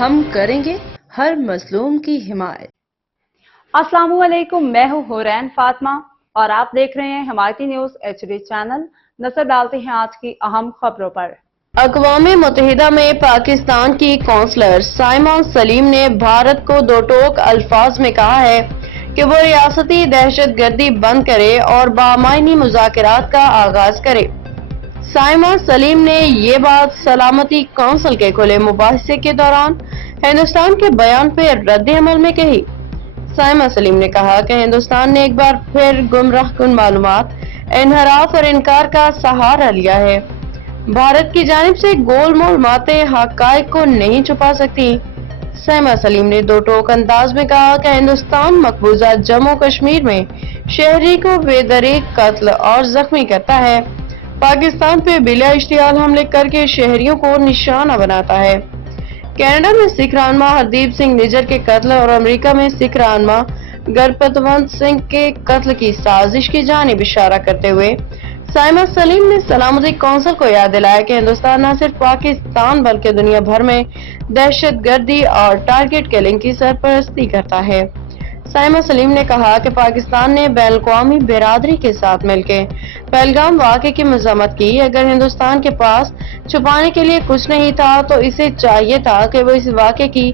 ہم کریں گے ہر مظلوم کی حمایت۔ السلام علیکم، میں ہوں حورین فاطمہ اور آپ دیکھ رہے ہیں حمایتی نیوز HD چینل۔ نظر ڈالتے ہیں آج کی اہم خبروں پر۔ اقوام متحدہ میں پاکستان کی کونسلر سائمہ سلیم نے بھارت کو دو ٹوک الفاظ میں کہا ہے کہ وہ ریاستی دہشت گردی بند کرے اور باامعنی مذاکرات کا آغاز کرے۔ سائمہ سلیم نے یہ بات سلامتی کونسل کے کھلے مباحثے کے دوران ہندوستان کے بیان پہ رد عمل میں کہی۔ سائمہ سلیم نے کہا کہ ہندوستان نے ایک بار پھر گمراہ کن معلومات، انحراف اور انکار کا سہارا لیا ہے۔ بھارت کی جانب سے گول مول باتیں حقائق کو نہیں چھپا سکتی۔ سائمہ سلیم نے دو ٹوک انداز میں کہا کہ ہندوستان مقبوضہ جموں کشمیر میں شہری کو بے دریغ قتل اور زخمی کرتا ہے، پاکستان پہ بلا اشتعال حملے کر کے شہریوں کو نشانہ بناتا ہے۔ کینیڈا میں سکھ رہنما ہردیپ سنگھ نجر کے قتل اور امریکہ میں سکھ رہنما گرپتونت سنگھ کے قتل کی سازش کی جانب اشارہ کرتے ہوئے سائمہ سلیم نے سلامتی کونسل کو یاد دلایا کہ ہندوستان نہ صرف پاکستان بلکہ دنیا بھر میں دہشت گردی اور ٹارگٹ کلنگ کی سرپرستی کرتا ہے۔ سائمہ سلیم نے کہا کہ پاکستان نے بین الاقوامی برادری کے ساتھ مل کے پہلگام واقعے کی مذمت کی۔ اگر ہندوستان کے پاس چھپانے کے لیے کچھ نہیں تھا تو اسے چاہیے تھا کہ وہ اس واقعے کی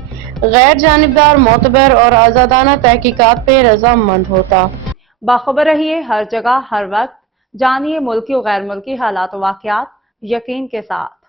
غیر جانبدار، معتبر اور آزادانہ تحقیقات پہ رضامند ہوتا۔ باخبر رہیے ہر جگہ ہر وقت، جانیے ملکی و غیر ملکی حالات و واقعات یقین کے ساتھ۔